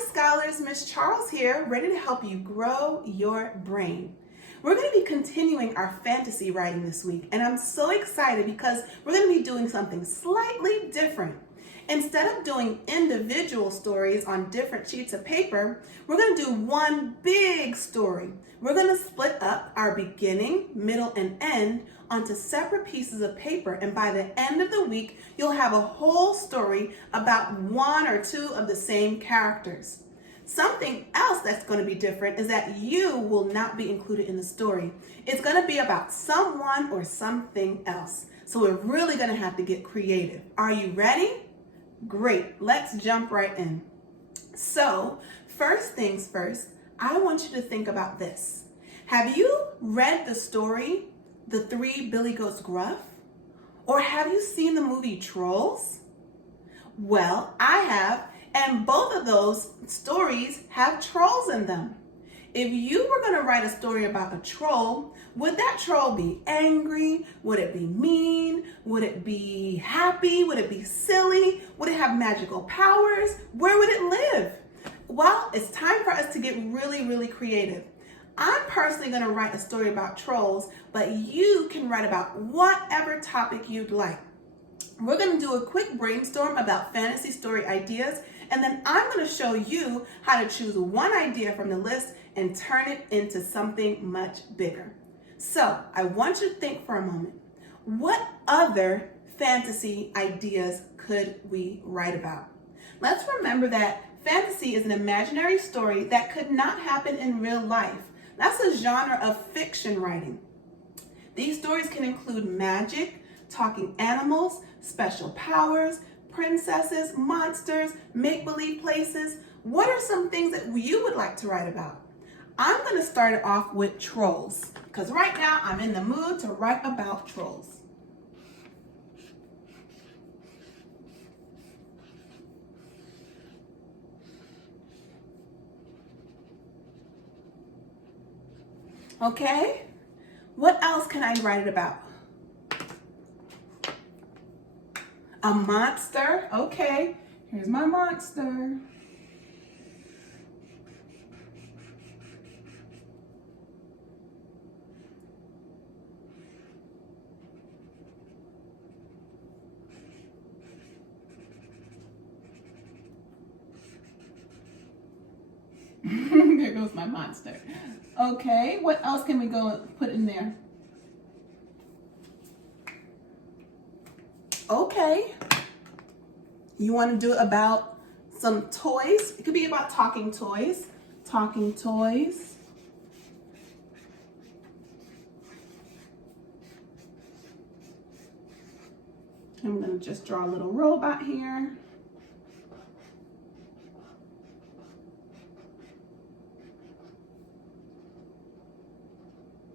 Hi scholars, Miss Charles here, ready to help you grow your brain. We're going to be continuing our fantasy writing this week, and I'm so excited because we're going to be doing something slightly different. Instead of doing individual stories on different sheets of paper, we're going to do one big story. We're going to split up our beginning, middle, and end onto separate pieces of paper, and by the end of the week, you'll have a whole story about one or two of the same characters. Something else that's going to be different is that you will not be included in the story. It's going to be about someone or something else. So we're really going to have to get creative. Are you ready? Great. Let's jump right in. So, first things first, I want you to think about this. Have you read the story, The Three Billy Goats Gruff? Or have you seen the movie Trolls? Well, I have, and both of those stories have trolls in them. If you were going to write a story about a troll, would that troll be angry? Would it be mean? Would it be happy? Would it be silly? Would it have magical powers? Where would it live? Well, it's time for us to get really creative. I'm personally going to write a story about trolls, but you can write about whatever topic you'd like. We're going to do a quick brainstorm about fantasy story ideas, and then I'm going to show you how to choose one idea from the list and turn it into something much bigger. So I want you to think for a moment. What other fantasy ideas could we write about? Let's remember that fantasy is an imaginary story that could not happen in real life. That's a genre of fiction writing. These stories can include magic, talking animals, special powers, princesses, monsters, make-believe places. What are some things that you would like to write about? I'm going to start it off with trolls, because right now I'm in the mood to write about trolls. Okay, what else can I write it about? A monster. Okay, here's my monster. There goes my monster. Okay, what else can we go put in there? Okay, you want to do it about some toys? It could be about talking toys. Talking toys. I'm going to just draw a little robot here.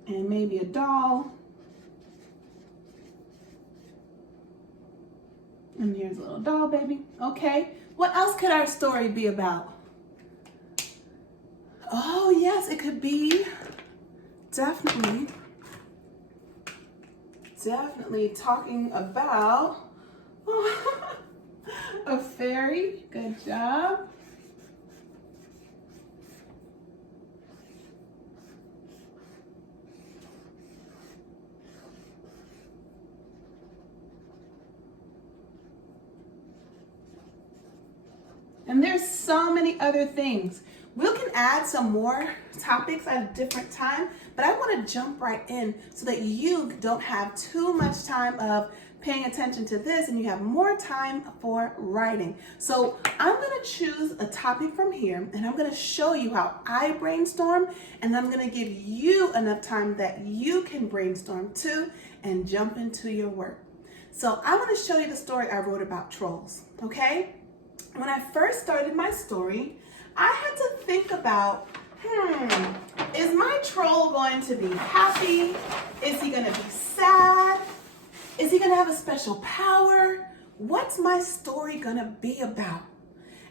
And maybe a doll. And here's a little doll baby. Okay, what else could our story be about? Oh yes, it could be definitely talking about a fairy. Good job. And there's so many other things. We can add some more topics at a different time, but I want to jump right in so that you don't have too much time of paying attention to this and you have more time for writing. So I'm going to choose a topic from here and I'm going to show you how I brainstorm, and I'm going to give you enough time that you can brainstorm too and jump into your work. So I want to show you the story I wrote about trolls, okay? When I first started my story, I had to think about, is my troll going to be happy? Is he going to be sad? Is he going to have a special power? What's my story going to be about?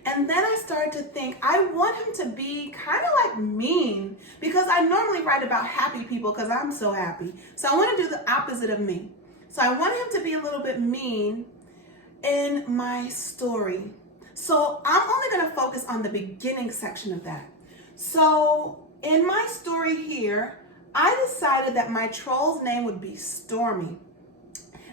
And then I started to think, I want him to be kind of like mean, because I normally write about happy people because I'm so happy. So I want to do the opposite of me. So I want him to be a little bit mean in my story. So I'm only going to focus on the beginning section of that. So in my story here, I decided that my troll's name would be Stormy,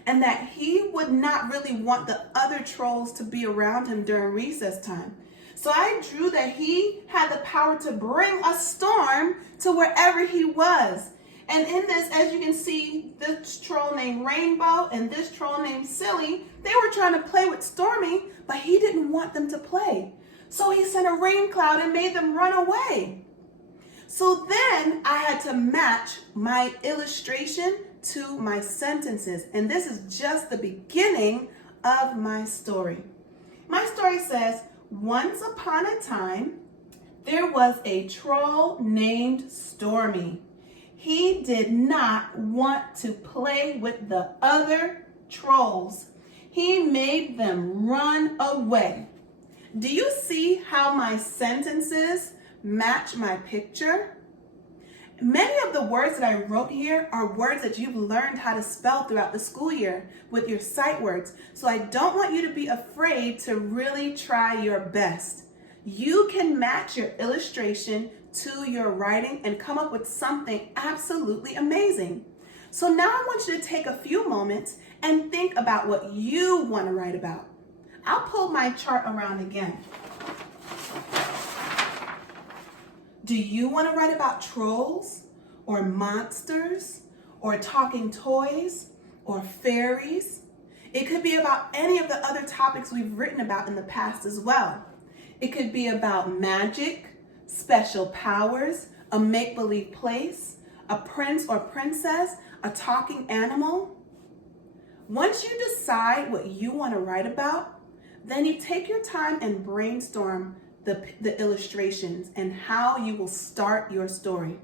and that he would not really want the other trolls to be around him during recess time. So I drew that he had the power to bring a storm to wherever he was. And in this, as you can see, this troll named Rainbow and this troll named Silly, they were trying to play with Stormy, but he didn't want them to play. So he sent a rain cloud and made them run away. So then I had to match my illustration to my sentences. And this is just the beginning of my story. My story says, once upon a time, there was a troll named Stormy. He did not want to play with the other trolls. He made them run away. Do you see how my sentences match my picture? Many of the words that I wrote here are words that you've learned how to spell throughout the school year with your sight words. So I don't want you to be afraid to really try your best. You can match your illustration to your writing and come up with something absolutely amazing. So now I want you to take a few moments and think about what you want to write about. I'll pull my chart around again. Do you want to write about trolls or monsters or talking toys or fairies? It could be about any of the other topics we've written about in the past as well. It could be about magic, special powers, a make-believe place, a prince or princess, a talking animal. Once you decide what you want to write about, then you take your time and brainstorm the illustrations and how you will start your story.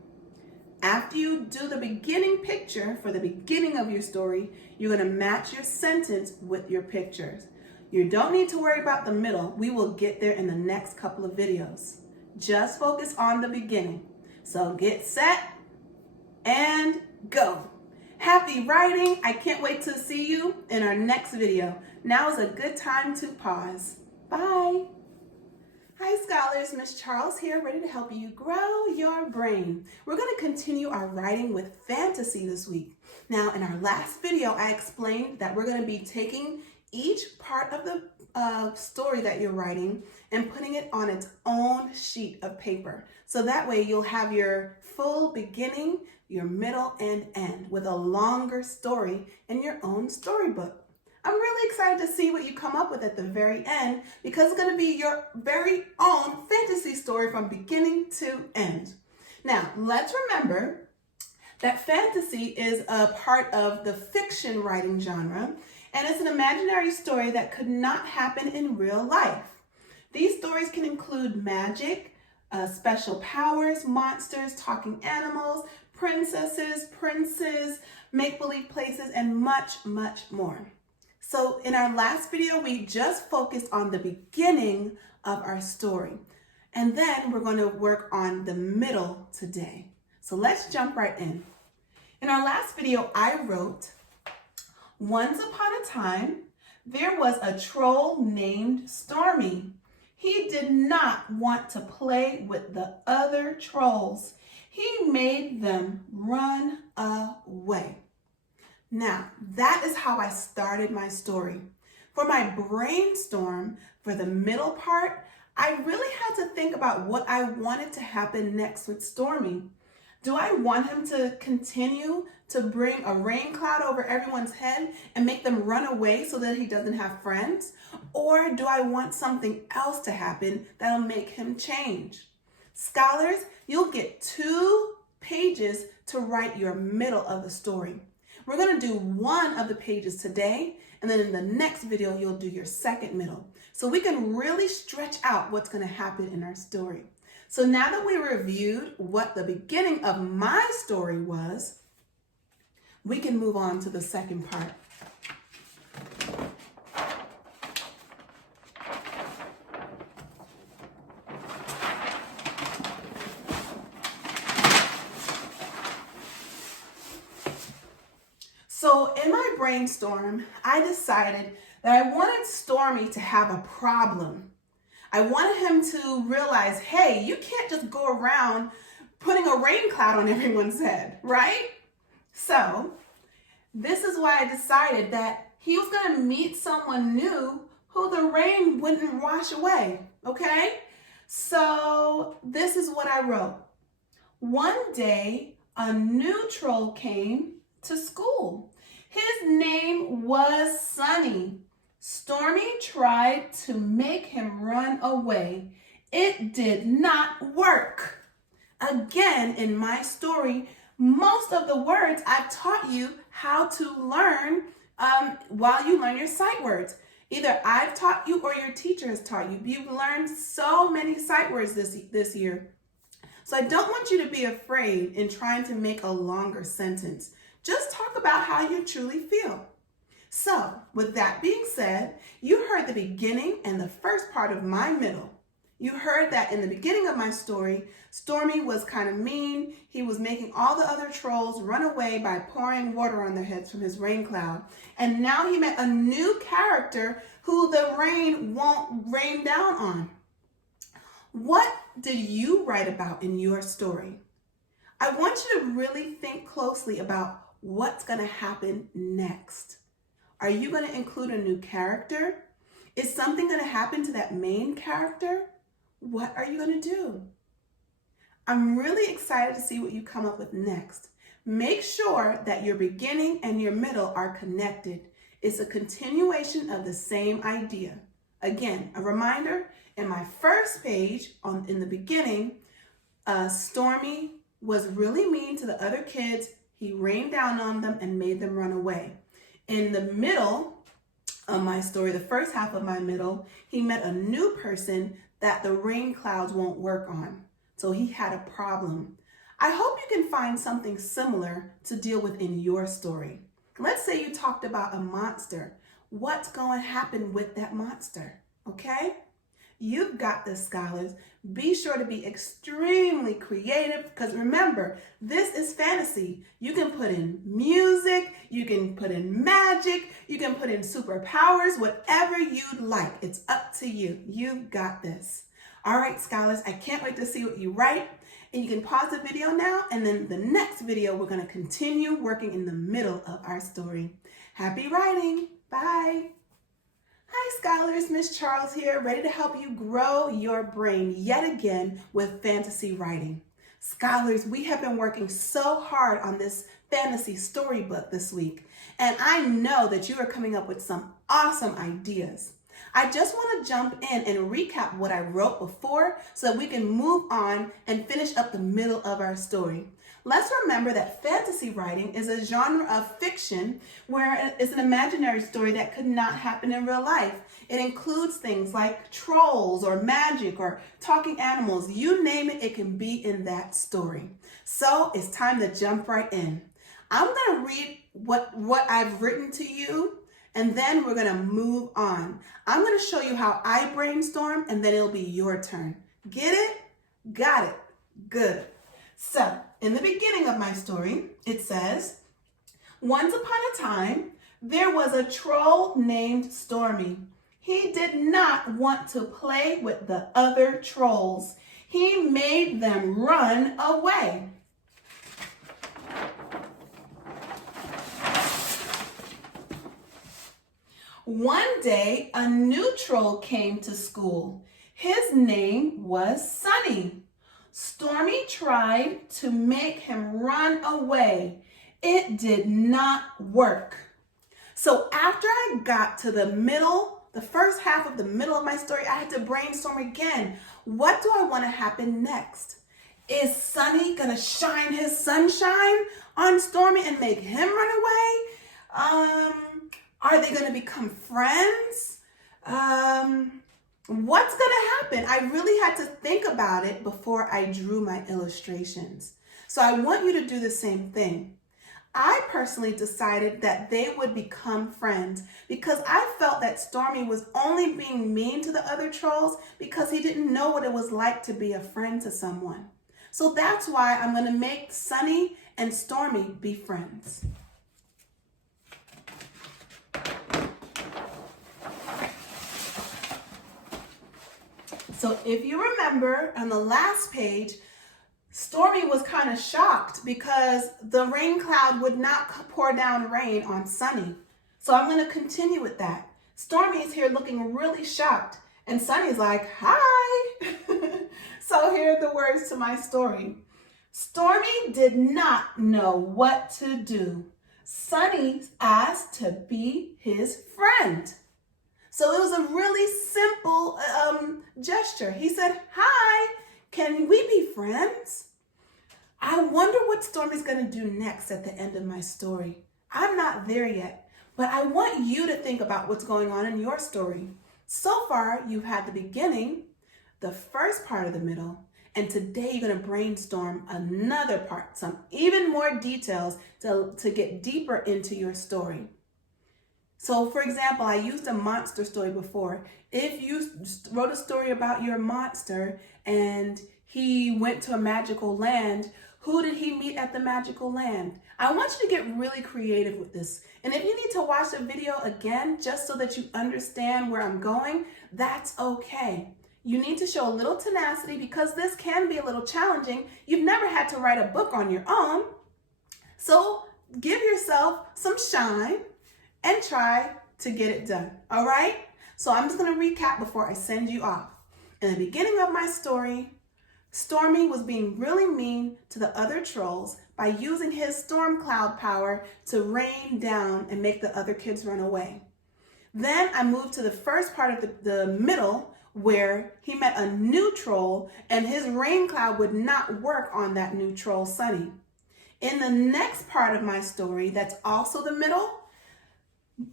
After you do the beginning picture for the beginning of your story, you're going to match your sentence with your pictures. You don't need to worry about the middle. We will get there in the next couple of videos. Just focus on the beginning. So get set and go. Happy writing. I can't wait to see you in our next video. Now is a good time to pause. Bye. Hi scholars, Miss Charles here, ready to help you grow your brain. We're going to continue our writing with fantasy this week. Now, in our last video, I explained that we're going to be taking each part of the story that you're writing and putting it on its own sheet of paper. So that way you'll have your full beginning, your middle, and end with a longer story in your own storybook. I'm really excited to see what you come up with at the very end because it's going to be your very own fantasy story from beginning to end. Now, let's remember that fantasy is a part of the fiction writing genre, and it's an imaginary story that could not happen in real life. These stories can include magic, special powers, monsters, talking animals, princesses, princes, make-believe places, and much, much more. So in our last video, we just focused on the beginning of our story. And then we're going to work on the middle today. So let's jump right in. In our last video, I wrote, once upon a time, there was a troll named Stormy. He did not want to play with the other trolls. He made them run away. Now, that is how I started my story. For my brainstorm, for the middle part, I really had to think about what I wanted to happen next with Stormy. Do I want him to continue to bring a rain cloud over everyone's head and make them run away so that he doesn't have friends? Or do I want something else to happen that'll make him change? Scholars, you'll get 2 pages to write your middle of the story. We're going to do one of the pages today, and then in the next video, you'll do your second middle. So we can really stretch out what's going to happen in our story. So now that we reviewed what the beginning of my story was, we can move on to the second part. So in my brainstorm, I decided that I wanted Stormy to have a problem. I wanted him to realize, hey, you can't just go around putting a rain cloud on everyone's head, right? So this is why I decided that he was going to meet someone new who the rain wouldn't wash away, okay? So this is what I wrote. One day, a new troll came to school. His name was Sunny. Stormy tried to make him run away. It did not work. Again, in my story, most of the words I've taught you how to learn while you learn your sight words. Either I've taught you or your teacher has taught you. You've learned so many sight words this year. So I don't want you to be afraid in trying to make a longer sentence. Just talk about how you truly feel. So, with that being said, you heard the beginning and the first part of my middle. You heard that in the beginning of my story, Stormy was kind of mean. He was making all the other trolls run away by pouring water on their heads from his rain cloud. And now he met a new character who the rain won't rain down on. What did you write about in your story? I want you to really think closely about what's going to happen next. Are you going to include a new character? Is something going to happen to that main character? What are you going to do? I'm really excited to see what you come up with next. Make sure that your beginning and your middle are connected. It's a continuation of the same idea. Again, a reminder, in my first page, in the beginning, Stormy was really mean to the other kids. He rained down on them and made them run away. In the middle of my story, the first half of my middle, he met a new person that the rain clouds won't work on. So he had a problem. I hope you can find something similar to deal with in your story. Let's say you talked about a monster. What's going to happen with that monster? Okay? You've got this, scholars. Be sure to be extremely creative because remember, this is fantasy. You can put in music, you can put in magic, you can put in superpowers, whatever you'd like. It's up to you. You've got this. All right, scholars, I can't wait to see what you write. And you can pause the video now, and then the next video, we're going to continue working in the middle of our story. Happy writing. Bye. Hi scholars, Miss Charles here, ready to help you grow your brain yet again with fantasy writing. Scholars, we have been working so hard on this fantasy storybook this week, and I know that you are coming up with some awesome ideas. I just want to jump in and recap what I wrote before so that we can move on and finish up the middle of our story. Let's remember that fantasy writing is a genre of fiction where it's an imaginary story that could not happen in real life. It includes things like trolls or magic or talking animals. You name it, it can be in that story. So it's time to jump right in. I'm going to read what I've written to you, and then we're going to move on. I'm going to show you how I brainstorm, and then it'll be your turn. Get it? Got it. Good. So, in the beginning of my story, it says, once upon a time, there was a troll named Stormy. He did not want to play with the other trolls. He made them run away. One day, a new troll came to school. His name was Sunny. Stormy tried to make him run away. It did not work. So after I got to the middle, the first half of the middle of my story, I had to brainstorm again. What do I want to happen next? Is Sunny going to shine his sunshine on Stormy and make him run away? Are they going to become friends? What's going to happen? I really had to think about it before I drew my illustrations. So I want you to do the same thing. I personally decided that they would become friends because I felt that Stormy was only being mean to the other trolls because he didn't know what it was like to be a friend to someone. So that's why I'm going to make Sunny and Stormy be friends. So if you remember on the last page, Stormy was kind of shocked because the rain cloud would not pour down rain on Sunny. So I'm going to continue with that. Stormy is here looking really shocked, and Sunny's like, hi. So here are the words to my story. Stormy did not know what to do. Sunny asked to be his friend. So it was a really simple gesture. He said, hi, can we be friends? I wonder what Stormy's going to do next at the end of my story. I'm not there yet, but I want you to think about what's going on in your story. So far, you've had the beginning, the first part of the middle, and today you're going to brainstorm another part, some even more details to get deeper into your story. So for example, I used a monster story before. If you wrote a story about your monster and he went to a magical land, who did he meet at the magical land? I want you to get really creative with this. And if you need to watch the video again, just so that you understand where I'm going, that's okay. You need to show a little tenacity because this can be a little challenging. You've never had to write a book on your own. So give yourself some shine and try to get it done, all right? So I'm just gonna recap before I send you off. In the beginning of my story, Stormy was being really mean to the other trolls by using his storm cloud power to rain down and make the other kids run away. Then I moved to the first part of the middle where he met a new troll and his rain cloud would not work on that new troll, Sunny. In the next part of my story, that's also the middle,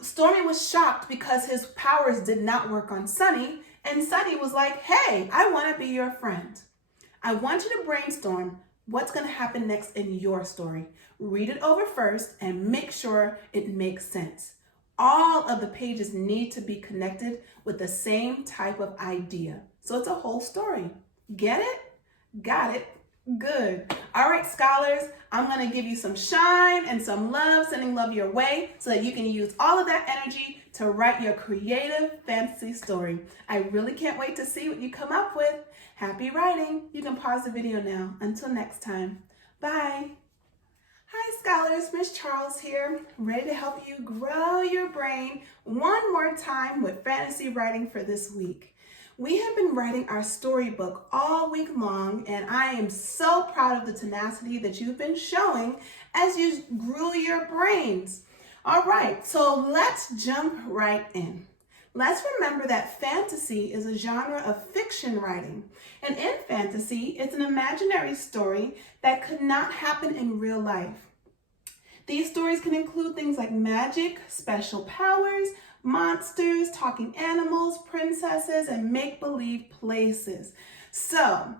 Stormy was shocked because his powers did not work on Sunny, and Sunny was like, hey, I want to be your friend. I want you to brainstorm what's going to happen next in your story. Read it over first and make sure it makes sense. All of the pages need to be connected with the same type of idea. So it's a whole story. Get it? Got it? Good. All right, scholars, I'm going to give you some shine and some love, sending love your way so that you can use all of that energy to write your creative fantasy story. I really can't wait to see what you come up with. Happy writing. You can pause the video now. Until next time. Bye. Hi, scholars. Miss Charles here, ready to help you grow your brain one more time with fantasy writing for this week. We have been writing our storybook all week long, and I am so proud of the tenacity that you've been showing as you grew your brains. All right, so let's jump right in. Let's remember that fantasy is a genre of fiction writing. And in fantasy, it's an imaginary story that could not happen in real life. These stories can include things like magic, special powers, monsters, talking animals, princesses, and make-believe places. So,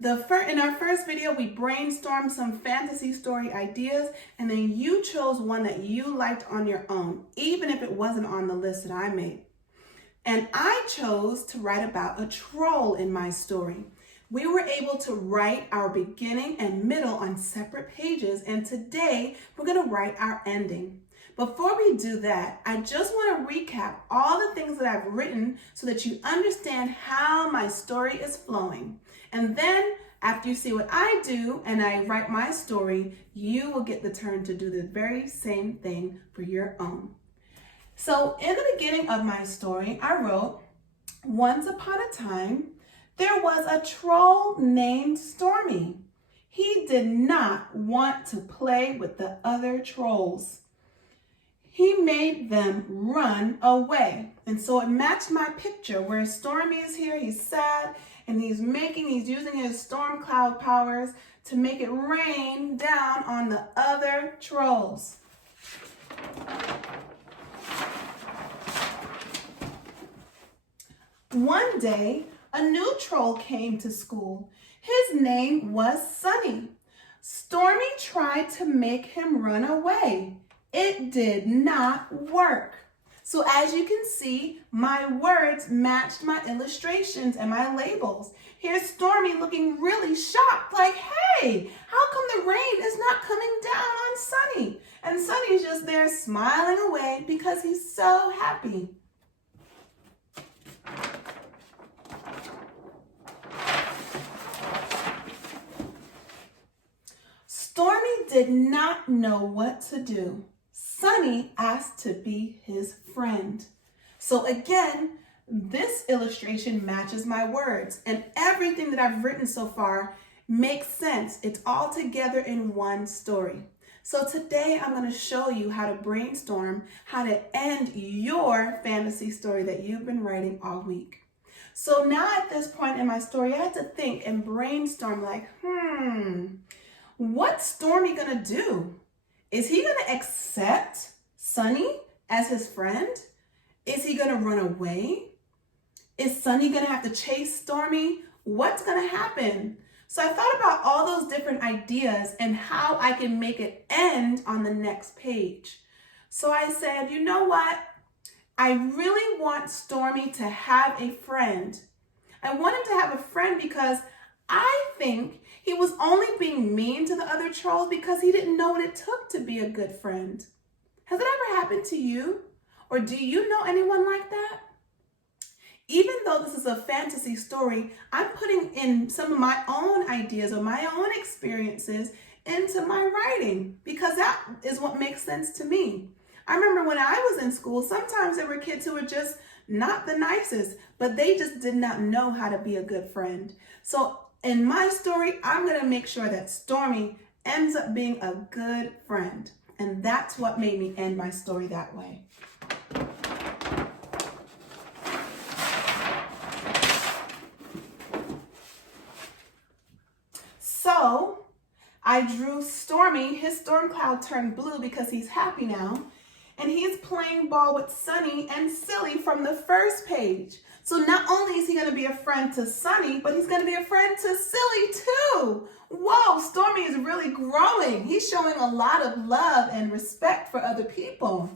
in our first video, we brainstormed some fantasy story ideas, and then you chose one that you liked on your own, even if it wasn't on the list that I made. And I chose to write about a troll in my story. We were able to write our beginning and middle on separate pages, and today we're going to write our ending. Before we do that, I just want to recap all the things that I've written so that you understand how my story is flowing. And then after you see what I do and I write my story, you will get the turn to do the very same thing for your own. So in the beginning of my story, I wrote, once upon a time, there was a troll named Stormy. He did not want to play with the other trolls. He made them run away. And so it matched my picture where Stormy is here, he's sad, and he's using his storm cloud powers to make it rain down on the other trolls. One day, a new troll came to school. His name was Sunny. Stormy tried to make him run away. It did not work. So as you can see, my words matched my illustrations and my labels. Here's Stormy looking really shocked, like, hey, how come the rain is not coming down on Sunny? And Sunny's just there smiling away because he's so happy. did not know what to do. Sunny asked to be his friend. So again, this illustration matches my words, and everything that I've written so far makes sense. It's all together in one story. So today I'm going to show you how to brainstorm how to end your fantasy story that you've been writing all week. So now at this point in my story, I had to think and brainstorm like, what's Stormy going to do? Is he going to accept Sunny as his friend? Is he going to run away? Is Sunny going to have to chase Stormy? What's going to happen? So I thought about all those different ideas and how I can make it end on the next page. So I said, you know what? I really want Stormy to have a friend. I want him to have a friend because I think he was only being mean to the other trolls because he didn't know what it took to be a good friend. Has it ever happened to you? Or do you know anyone like that? Even though this is a fantasy story, I'm putting in some of my own ideas or my own experiences into my writing because that is what makes sense to me. I remember when I was in school, sometimes there were kids who were just not the nicest, but they just did not know how to be a good friend. So in my story, I'm going to make sure that Stormy ends up being a good friend. And that's what made me end my story that way. So I drew Stormy. His storm cloud turned blue because he's happy now. And he's playing ball with Sunny and Silly from the first page. So not only is he going to be a friend to Sunny, but he's going to be a friend to Silly too. Whoa, Stormy is really growing. He's showing a lot of love and respect for other people.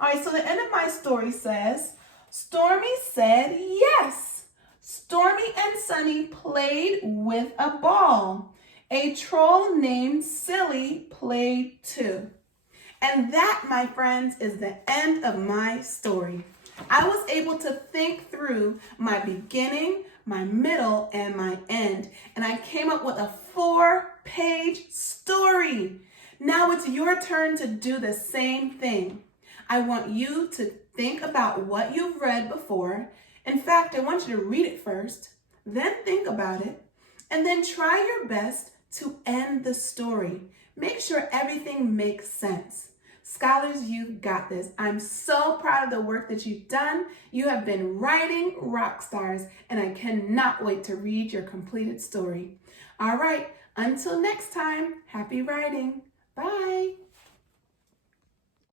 All right, so the end of my story says, Stormy said yes. Stormy and Sunny played with a ball. A troll named Silly played too. And that, my friends, is the end of my story. I was able to think through my beginning, my middle, and my end. And I came up with a 4-page story. Now it's your turn to do the same thing. I want you to think about what you've read before. In fact, I want you to read it first, then think about it, and then try your best to end the story. Make sure everything makes sense. Scholars, you've got this. I'm so proud of the work that you've done. You have been writing rock stars, and I cannot wait to read your completed story. All right, until next time, happy writing. Bye.